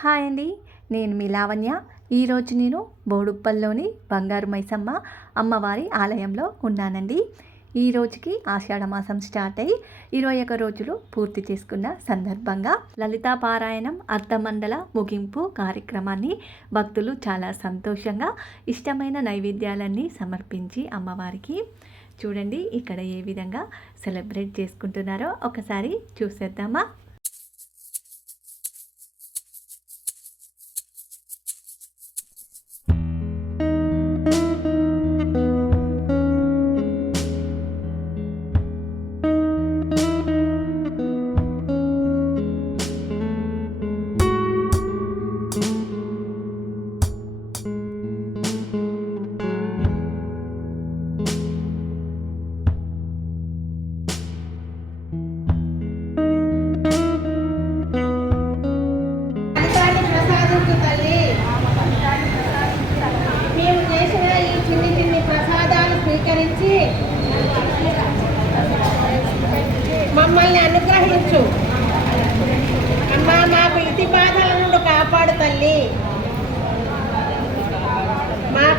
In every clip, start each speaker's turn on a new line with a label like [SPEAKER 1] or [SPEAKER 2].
[SPEAKER 1] Hi అండి నేను మీ లావణ్య. ఈరోజు నేను బోడుప్పల్లోని బంగారు మైసమ్మ అమ్మవారి ఆలయంలో ఉన్నానండి. ఈ రోజుకి ఆషాఢ మాసం స్టార్ట్ అయ్యి ఇరవై ఒక రోజులు పూర్తి చేసుకున్న సందర్భంగా లలితా పారాయణం అర్ధమండల ముగింపు కార్యక్రమాన్ని భక్తులు చాలా సంతోషంగా ఇష్టమైన నైవేద్యాలన్నీ సమర్పించి అమ్మవారికి చూడండి ఇక్కడ ఏ విధంగా సెలబ్రేట్ చేసుకుంటున్నారో ఒకసారి చూసేద్దామా?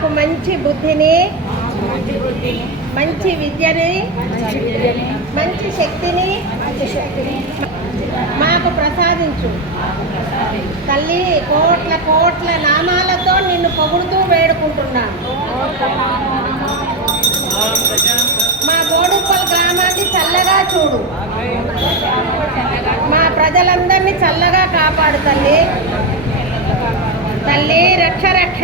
[SPEAKER 2] మాకు మంచి బుద్ధిని మంచి విద్యని మంచి శక్తిని మాకు ప్రసాదించు. తల్లి కోట్ల కోట్ల నామాలతో నిన్ను పొగుడుతూ వేడుకుంటున్నాను మా గోడుప్పల్ గ్రామాన్ని చల్లగా చూడు. మా ప్రజలందరినీ చల్లగా కాపాడు తల్లి. తల్లి రక్ష రక్ష.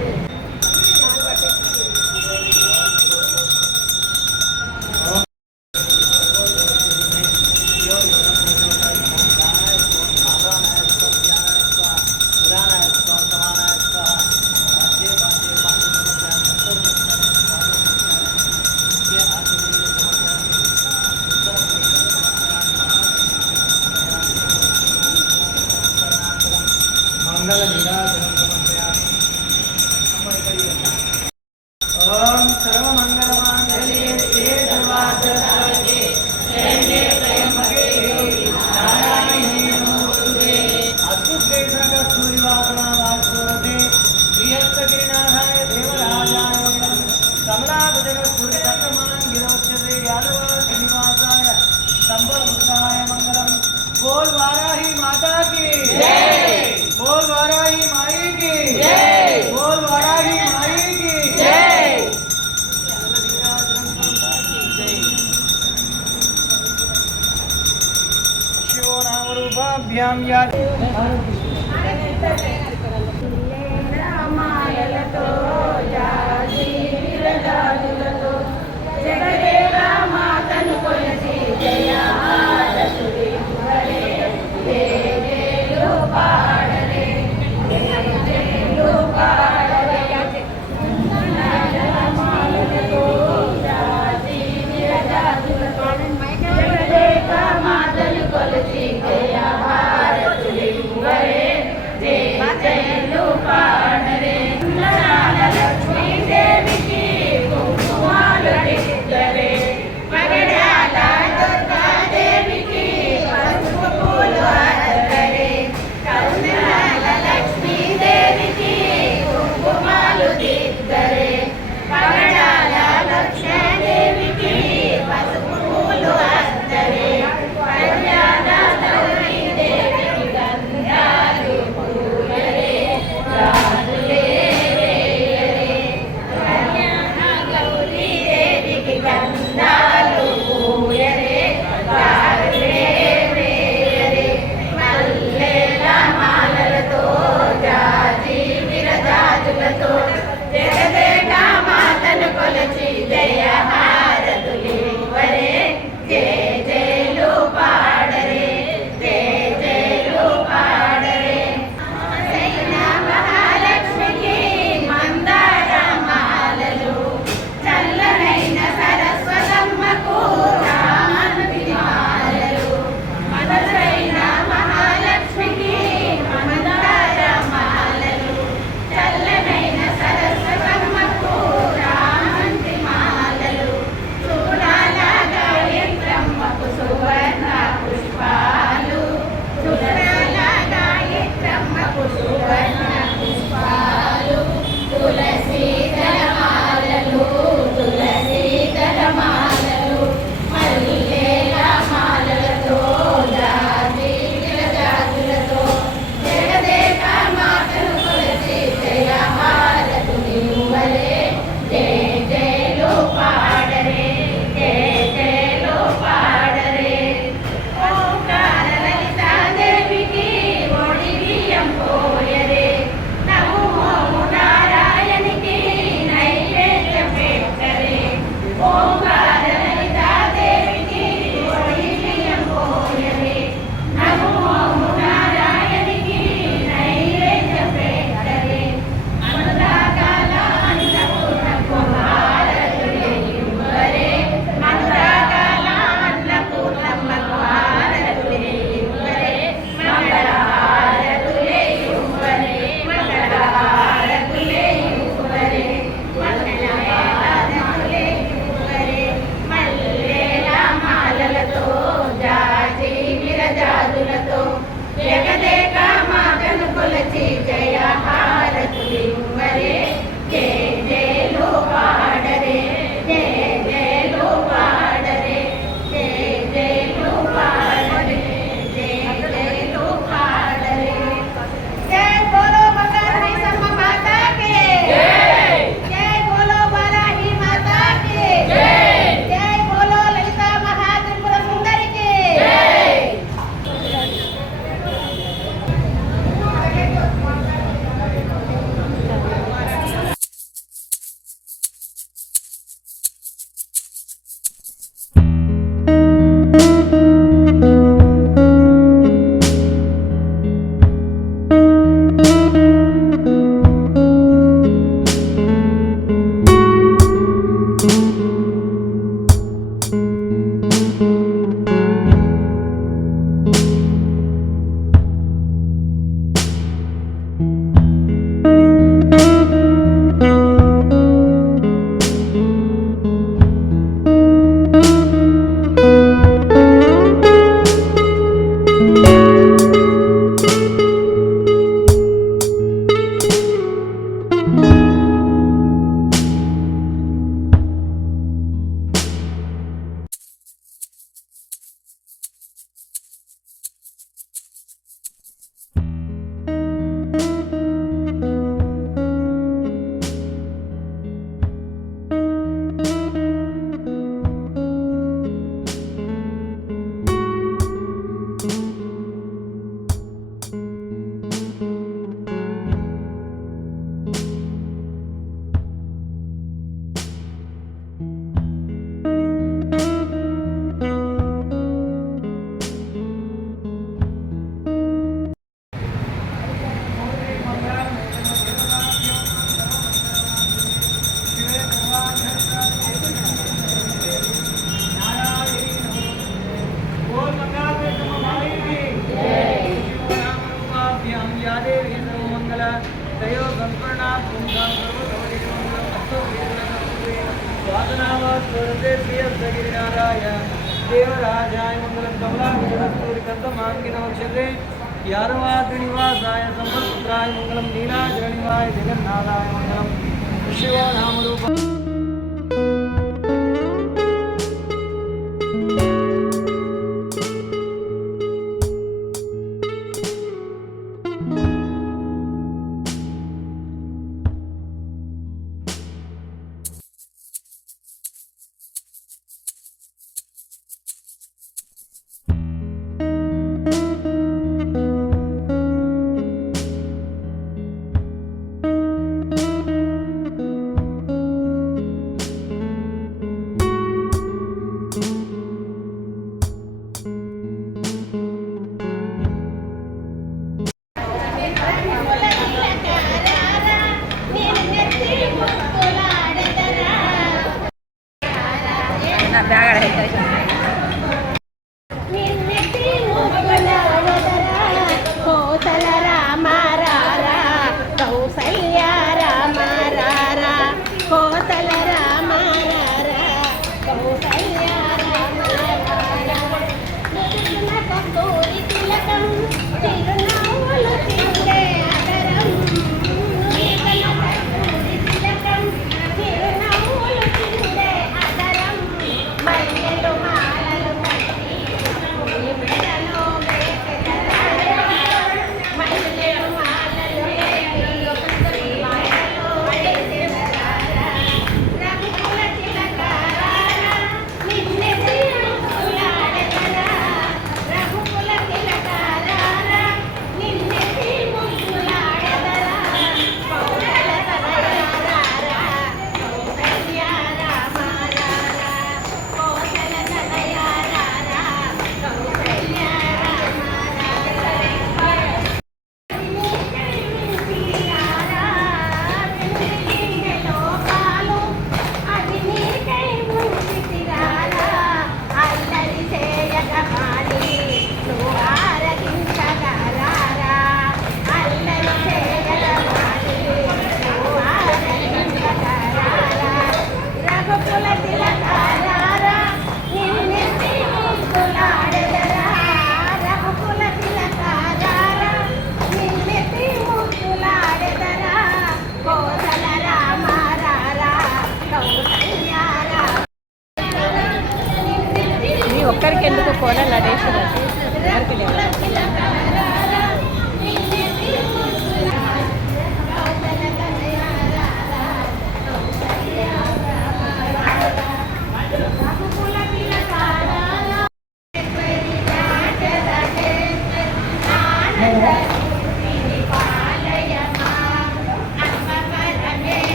[SPEAKER 2] పుణ్యం యాది మాయలతో
[SPEAKER 1] జాతి ત્યારવાદનિવાસાય સંપત્રાય મંગલમ નીલાજ્રનિવાય જગન્નાથાય મંગલમ
[SPEAKER 2] શિવનામરૂપમ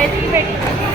[SPEAKER 2] ವೆಜ್ ಬೇಕು